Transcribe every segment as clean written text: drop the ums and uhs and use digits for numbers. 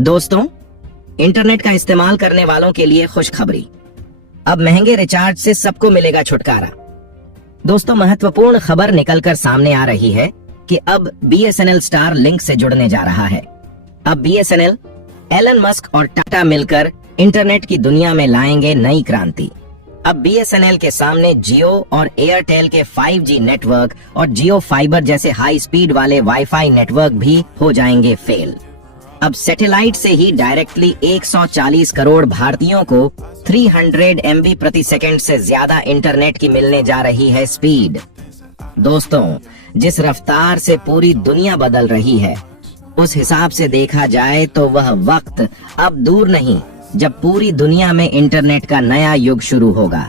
दोस्तों, इंटरनेट का इस्तेमाल करने वालों के लिए खुशखबरी। अब महंगे रिचार्ज से सबको मिलेगा छुटकारा। दोस्तों, महत्वपूर्ण खबर निकलकर सामने आ रही है कि अब BSNL स्टार लिंक से जुड़ने जा रहा है। अब BSNL, एलन मस्क और टाटा मिलकर इंटरनेट की दुनिया में लाएंगे नई क्रांति। अब BSNL के सामने जियो और एयरटेल के 5G नेटवर्क और जियो फाइबर जैसे हाई स्पीड वाले वाईफाई नेटवर्क भी हो जाएंगे फेल। अब सैटेलाइट से ही डायरेक्टली 140 करोड़ भारतीयों को 300 MB प्रति सेकंड से ज्यादा इंटरनेट की मिलने जा रही है स्पीड। दोस्तों, जिस रफ्तार से पूरी दुनिया बदल रही है, उस हिसाब से देखा जाए तो वह वक्त अब दूर नहीं जब पूरी दुनिया में इंटरनेट का नया युग शुरू होगा।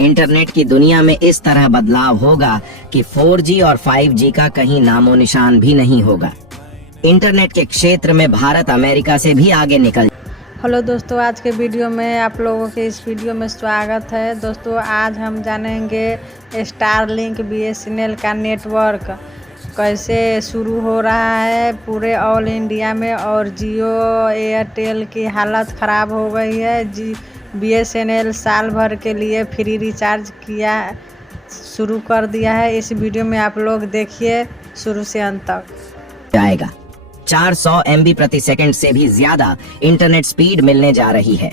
इंटरनेट की दुनिया में इस तरह बदलाव होगा कि 4G और 5G का कहीं नामो निशान भी नहीं होगा। इंटरनेट के क्षेत्र में भारत अमेरिका से भी आगे निकल। हेलो दोस्तों, आज के वीडियो में आप लोगों के इस वीडियो में स्वागत है। दोस्तों, आज हम जानेंगे स्टारलिंक BSNL का नेटवर्क कैसे शुरू हो रहा है पूरे ऑल इंडिया में, और जियो एयरटेल की हालत ख़राब हो गई है। BSNL साल भर के लिए फ्री रिचार्ज किया शुरू कर दिया है। इस वीडियो में आप लोग देखिए शुरू से अंत तक। जाएगा 400 MB प्रति सेकंड से भी ज्यादा इंटरनेट स्पीड मिलने जा रही है।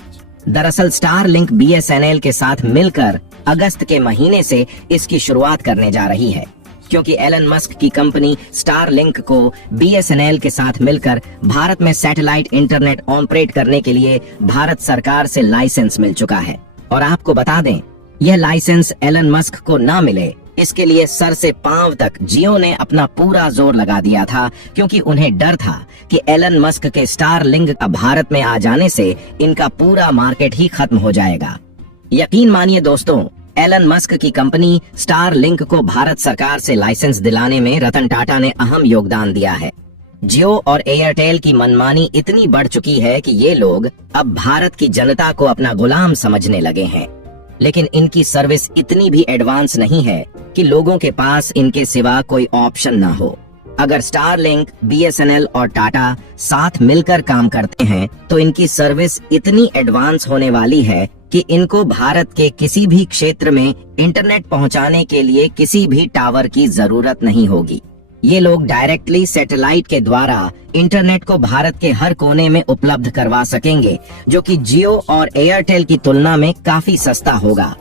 दरअसल स्टारलिंक BSNL के साथ मिलकर अगस्त के महीने से इसकी शुरुआत करने जा रही है, क्योंकि एलन मस्क की कंपनी स्टारलिंक को BSNL के साथ मिलकर भारत में सैटेलाइट इंटरनेट ऑपरेट करने के लिए भारत सरकार से लाइसेंस मिल चुका है। और आपको बता दें, यह लाइसेंस एलन मस्क को ना मिले, इसके लिए सर से पांव तक जियो ने अपना पूरा जोर लगा दिया था, क्योंकि उन्हें डर था कि एलन मस्क के स्टारलिंक का भारत में आ जाने से इनका पूरा मार्केट ही खत्म हो जाएगा। यकीन मानिए दोस्तों, एलन मस्क की कंपनी स्टारलिंक को भारत सरकार से लाइसेंस दिलाने में रतन टाटा ने अहम योगदान दिया है। जियो और एयरटेल की मनमानी इतनी बढ़ चुकी है कि ये लोग अब भारत की जनता को अपना गुलाम समझने लगे हैं, लेकिन इनकी सर्विस इतनी भी एडवांस नहीं है कि लोगों के पास इनके सिवा कोई ऑप्शन ना हो। अगर स्टारलिंक, BSNL और टाटा साथ मिलकर काम करते हैं तो इनकी सर्विस इतनी एडवांस होने वाली है कि इनको भारत के किसी भी क्षेत्र में इंटरनेट पहुंचाने के लिए किसी भी टावर की जरूरत नहीं होगी। ये लोग डायरेक्टली सैटेलाइट के द्वारा इंटरनेट को भारत के हर कोने में उपलब्ध करवा सकेंगे, जो कि जियो और एयरटेल की तुलना में काफी सस्ता होगा।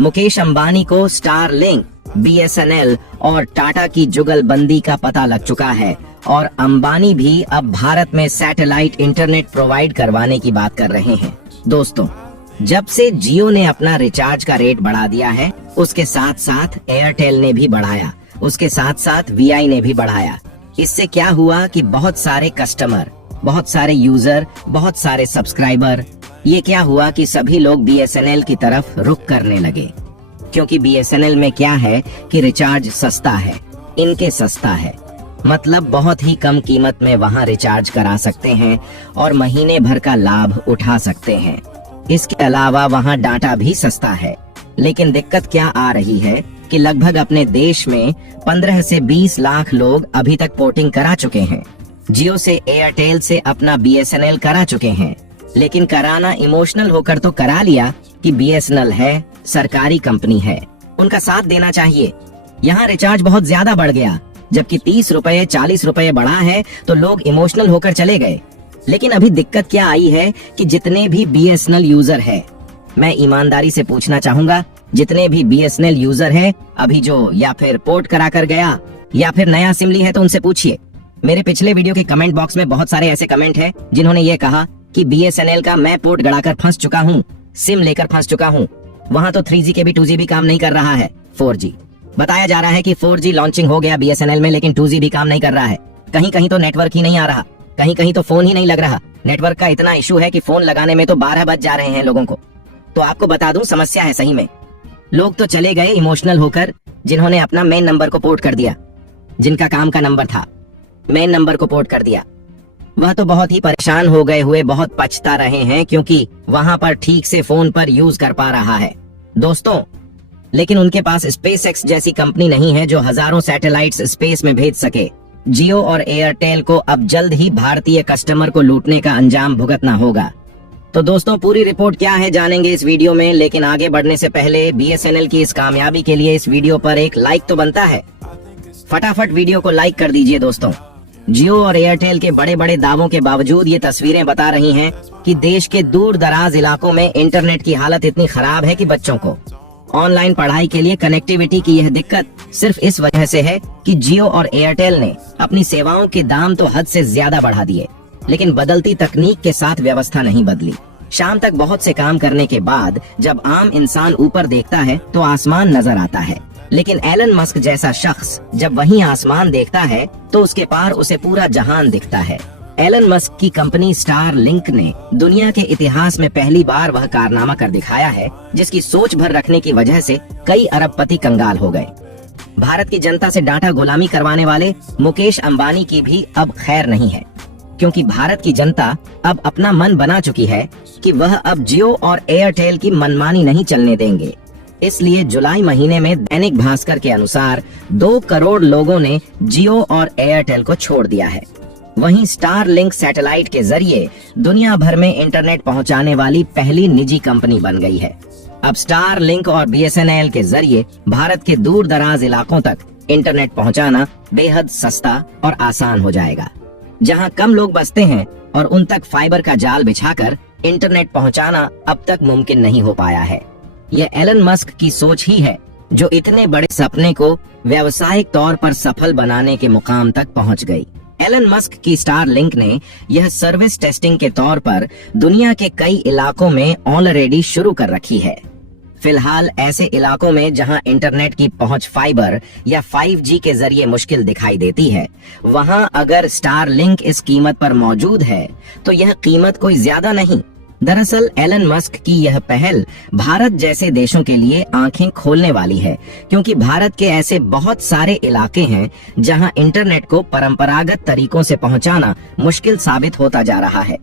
मुकेश अंबानी को स्टारलिंक, BSNL और टाटा की जुगलबंदी का पता लग चुका है, और अंबानी भी अब भारत में सैटेलाइट इंटरनेट प्रोवाइड करवाने की बात कर रहे हैं। दोस्तों, जब से जियो ने अपना रिचार्ज का रेट बढ़ा दिया है, उसके साथ साथ एयरटेल ने भी बढ़ाया, उसके साथ साथ VI ने भी बढ़ाया। इससे क्या हुआ कि बहुत सारे कस्टमर, बहुत सारे यूजर, बहुत सारे सब्सक्राइबर, ये क्या हुआ कि सभी लोग BSNL की तरफ रुख करने लगे, क्योंकि BSNL में क्या है कि रिचार्ज सस्ता है, इनके सस्ता है, मतलब बहुत ही कम कीमत में वहाँ रिचार्ज करा सकते हैं और महीने भर का लाभ उठा सकते हैं। इसके अलावा वहाँ डाटा भी सस्ता है। लेकिन दिक्कत क्या आ रही है कि लगभग अपने देश में 15 से 20 लाख लोग अभी तक पोर्टिंग करा चुके हैं। जियो से एयरटेल से अपना BSNL करा चुके हैं, लेकिन कराना इमोशनल होकर तो करा लिया कि BSNL है, सरकारी कंपनी है, उनका साथ देना चाहिए। यहाँ रिचार्ज बहुत ज्यादा बढ़ गया, जबकि 30 रुपए 40 रुपए बढ़ा है तो लोग इमोशनल होकर चले गए। लेकिन अभी दिक्कत क्या आई है कि जितने भी BSNL यूजर है, मैं ईमानदारी से पूछना चाहूंगा, जितने भी BSNL यूजर है अभी जो या फिर पोर्ट करा कर गया या फिर नया सिम ली है, तो उनसे पूछिए। मेरे पिछले वीडियो के कमेंट बॉक्स में बहुत सारे ऐसे कमेंट हैं जिन्होंने ये कहा कि BSNL का मैं पोर्ट गड़ाकर फंस चुका हूँ, सिम लेकर फंस चुका हूँ, वहाँ तो 3G के भी 2G भी काम नहीं कर रहा है, 4G बताया जा रहा है कि 4G लॉन्चिंग हो गया BSNL में, लेकिन 2G भी काम नहीं कर रहा है। कहीं कहीं तो नेटवर्क ही नहीं आ रहा, कहीं कहीं तो फोन ही नहीं लग रहा। नेटवर्क का इतना इशू है कि फोन लगाने में तो 12 बज जा रहे हैं लोगों को। तो आपको बता दूं, समस्या है सही में। लोग तो चले गए इमोशनल होकर, जिन्होंने अपना मेन नंबर को पोर्ट कर दिया, जिनका काम का नंबर था, मेन नंबर को पोर्ट कर दिया। वह तो बहुत ही परेशान हो गए हुए बहुत पछता रहे हैं, क्योंकि वहां पर ठीक से फोन पर यूज कर पा रहा है दोस्तों। लेकिन उनके पास SpaceX जैसी कंपनी नहीं है जो हजारों सैटेलाइट्स स्पेस में भेज सके। जियो और एयरटेल को अब जल्द ही भारतीय कस्टमर को लूटने का अंजाम भुगतना होगा। तो दोस्तों, पूरी रिपोर्ट क्या है जानेंगे इस वीडियो में, लेकिन आगे बढ़ने से पहले बीएसएनएल की इस कामयाबी के लिए इस वीडियो पर एक लाइक तो बनता है। फटाफट वीडियो को लाइक कर दीजिए दोस्तों। जियो और एयरटेल के बड़े बड़े दावों के बावजूद ये तस्वीरें बता रही हैं कि देश के दूर दराज इलाकों में इंटरनेट की हालत इतनी खराब है कि बच्चों को ऑनलाइन पढ़ाई के लिए कनेक्टिविटी की यह दिक्कत सिर्फ इस वजह से है कि जियो और एयरटेल ने अपनी सेवाओं के दाम तो हद से ज्यादा बढ़ा दिए, लेकिन बदलती तकनीक के साथ व्यवस्था नहीं बदली। शाम तक बहुत से काम करने के बाद जब आम इंसान ऊपर देखता है तो आसमान नजर आता है, लेकिन एलन मस्क जैसा शख्स जब वहीं आसमान देखता है तो उसके पार उसे पूरा जहान दिखता है। एलन मस्क की कंपनी स्टार लिंक ने दुनिया के इतिहास में पहली बार वह कारनामा कर दिखाया है जिसकी सोच भर रखने की वजह से कई अरबपति कंगाल हो गए। भारत की जनता से डाटा गुलामी करवाने वाले मुकेश अंबानी की भी अब खैर नहीं है, क्योंकि भारत की जनता अब अपना मन बना चुकी है कि वह अब जियो और एयरटेल की मनमानी नहीं चलने देंगे। इसलिए जुलाई महीने में दैनिक भास्कर के अनुसार 2 करोड़ लोगों ने जियो और एयरटेल को छोड़ दिया है। वहीं स्टार लिंक सैटेलाइट के जरिए दुनिया भर में इंटरनेट पहुंचाने वाली पहली निजी कंपनी बन गई है। अब स्टार लिंक और बीएसएनएल के जरिए भारत के दूर दराज इलाकों तक इंटरनेट पहुंचाना बेहद सस्ता और आसान हो जाएगा। जहां कम लोग बसते हैं और उन तक फाइबर का जाल बिछाकर इंटरनेट पहुंचाना अब तक मुमकिन नहीं हो पाया है। यह एलन मस्क की सोच ही है जो इतने बड़े सपने को व्यावसायिक तौर पर सफल बनाने के मुकाम तक पहुंच गई। एलन मस्क की स्टार लिंक ने यह सर्विस टेस्टिंग के तौर पर दुनिया के कई इलाकों में ऑलरेडी शुरू कर रखी है। फिलहाल ऐसे इलाकों में जहां इंटरनेट की पहुंच फाइबर या 5G के जरिए मुश्किल दिखाई देती है, वहां अगर स्टार लिंक इस कीमत पर मौजूद है तो यह कीमत कोई ज्यादा नहीं। दरअसल एलन मस्क की यह पहल भारत जैसे देशों के लिए आंखें खोलने वाली है, क्योंकि भारत के ऐसे बहुत सारे इलाके हैं जहां इंटरनेट को परंपरागत तरीकों से पहुंचाना मुश्किल साबित होता जा रहा है,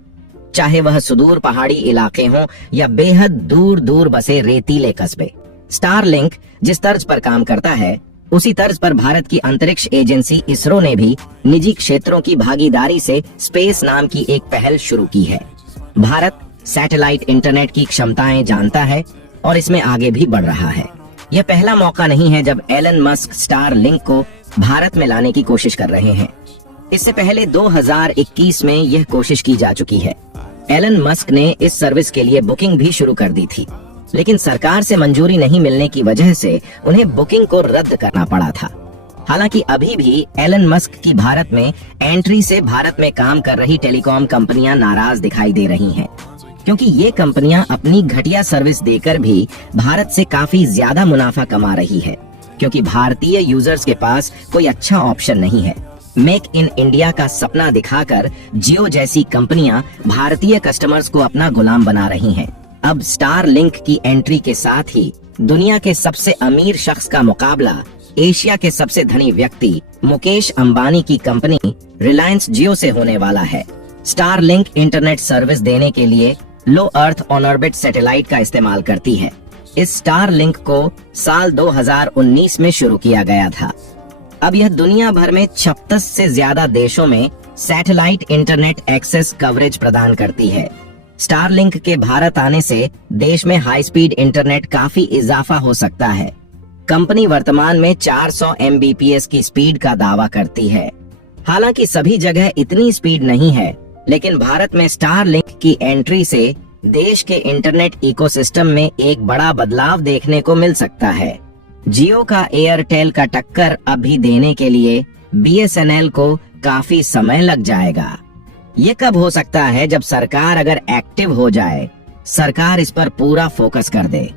चाहे वह सुदूर पहाड़ी इलाके हों या बेहद दूर दूर बसे रेतीले कस्बे। स्टार लिंक जिस तर्ज पर काम करता है, उसी तर्ज पर भारत की अंतरिक्ष एजेंसी इसरो ने भी निजी क्षेत्रों की भागीदारी से स्पेस नाम की एक पहल शुरू की है। भारत सैटेलाइट इंटरनेट की क्षमताएं जानता है और इसमें आगे भी बढ़ रहा है। यह पहला मौका नहीं है जब एलन मस्क स्टार लिंक को भारत में लाने की कोशिश कर रहे हैं। इससे पहले 2021 में यह कोशिश की जा चुकी है। एलन मस्क ने इस सर्विस के लिए बुकिंग भी शुरू कर दी थी, लेकिन सरकार से मंजूरी नहीं मिलने की वजह से उन्हें बुकिंग को रद्द करना पड़ा था। हालांकि अभी भी एलन मस्क की भारत में एंट्री से भारत में काम कर रही टेलीकॉम कंपनियां नाराज दिखाई दे रही हैं, क्योंकि ये कंपनियां अपनी घटिया सर्विस देकर भी भारत से काफी ज्यादा मुनाफा कमा रही है, क्योंकि भारतीय यूजर्स के पास कोई अच्छा ऑप्शन नहीं है। मेक इन इंडिया का सपना दिखाकर जियो जैसी कंपनियां भारतीय कस्टमर्स को अपना गुलाम बना रही हैं। अब स्टार लिंक की एंट्री के साथ ही दुनिया के सबसे अमीर शख्स का मुकाबला एशिया के सबसे धनी व्यक्ति मुकेश अंबानी की कंपनी रिलायंस जियो से होने वाला है। स्टार लिंक इंटरनेट सर्विस देने के लिए लो अर्थ ऑन ऑर्बिट सैटेलाइट का इस्तेमाल करती है। इस स्टार लिंक को साल 2019 में शुरू किया गया था। अब यह दुनिया भर में 36 से ज्यादा देशों में सैटेलाइट इंटरनेट एक्सेस कवरेज प्रदान करती है। स्टार लिंक के भारत आने से देश में हाई स्पीड इंटरनेट काफी इजाफा हो सकता है। कंपनी वर्तमान में 400 MBPS की स्पीड का दावा करती है। हालांकि सभी जगह इतनी स्पीड नहीं है, लेकिन भारत में स्टार लिंक की एंट्री से देश के इंटरनेट इकोसिस्टम में एक बड़ा बदलाव देखने को मिल सकता है। जियो का एयरटेल का टक्कर अभी देने के लिए बीएसएनएल को काफी समय लग जाएगा। ये कब हो सकता है? जब सरकार अगर एक्टिव हो जाए, सरकार इस पर पूरा फोकस कर दे।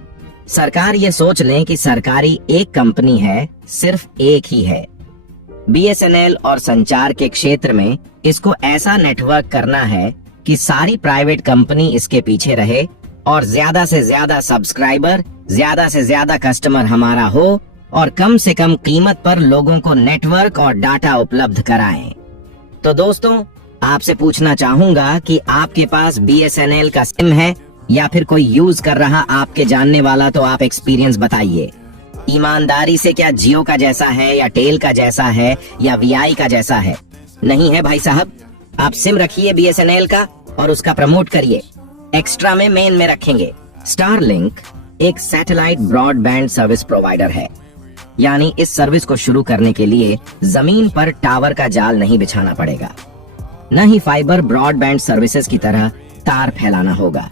सरकार ये सोच ले कि सरकारी एक कंपनी है, सिर्फ एक ही है। बीएसएनएल और संचार के क्षेत्र में इसको ऐसा नेटवर्क करना है कि सारी प्राइवेट कंपनी इसके पीछे रहे और ज्यादा से ज्यादा सब्सक्राइबर, ज्यादा से ज्यादा कस्टमर हमारा हो और कम से कम कीमत पर लोगों को नेटवर्क और डाटा उपलब्ध कराएं। तो दोस्तों, आपसे पूछना चाहूंगा कि आपके पास बीएसएनएल का सिम है या फिर कोई यूज कर रहा आपके जानने वाला, तो आप एक्सपीरियंस बताइए। ईमानदारी से क्या जियो का जैसा है या टेल का जैसा है या वीआई का जैसा है? नहीं है भाई साहब। आप सिम रखिए बीएसएनएल का और उसका प्रमोट करिए। एक्स्ट्रा में मेन में रखेंगे। स्टारलिंक एक सैटेलाइट ब्रॉडबैंड सर्विस प्रोवाइडर है, यानी इस सर्विस को शुरू करने के लिए जमीन पर टावर का जाल नहीं बिछाना पड़ेगा, न ही फाइबर ब्रॉडबैंड सर्विसेज की तरह तार फैलाना होगा।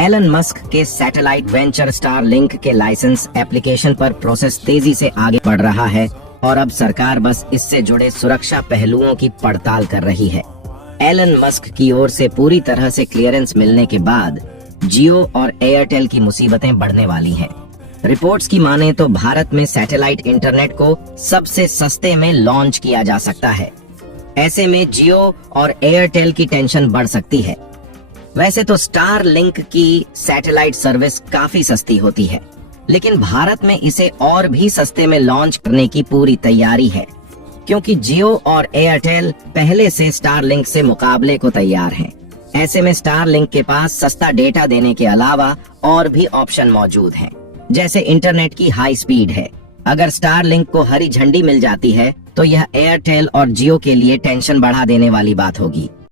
एलन मस्क के सैटेलाइट वेंचर स्टारलिंक के लाइसेंस एप्लीकेशन पर प्रोसेस तेजी से आगे बढ़ रहा है और अब सरकार बस इससे जुड़े सुरक्षा पहलुओं की पड़ताल कर रही है। एलन मस्क की ओर से पूरी तरह से क्लियरेंस मिलने के बाद जियो और एयरटेल की मुसीबतें बढ़ने वाली हैं। रिपोर्ट्स की माने तो भारत में सैटेलाइट इंटरनेट को सबसे सस्ते में लॉन्च किया जा सकता है। ऐसे में जियो और एयरटेल की टेंशन बढ़ सकती है। वैसे तो स्टारलिंक की सैटेलाइट सर्विस काफी सस्ती होती है, लेकिन भारत में इसे और भी सस्ते में लॉन्च करने की पूरी तैयारी है, क्योंकि जियो और एयरटेल पहले से स्टारलिंक से मुकाबले को तैयार हैं। ऐसे में स्टारलिंक के पास सस्ता डेटा देने के अलावा और भी ऑप्शन मौजूद हैं, जैसे इंटरनेट की हाई स्पीड है। अगर स्टारलिंक को हरी झंडी मिल जाती है तो यह एयरटेल और जियो के लिए टेंशन बढ़ा देने वाली बात होगी।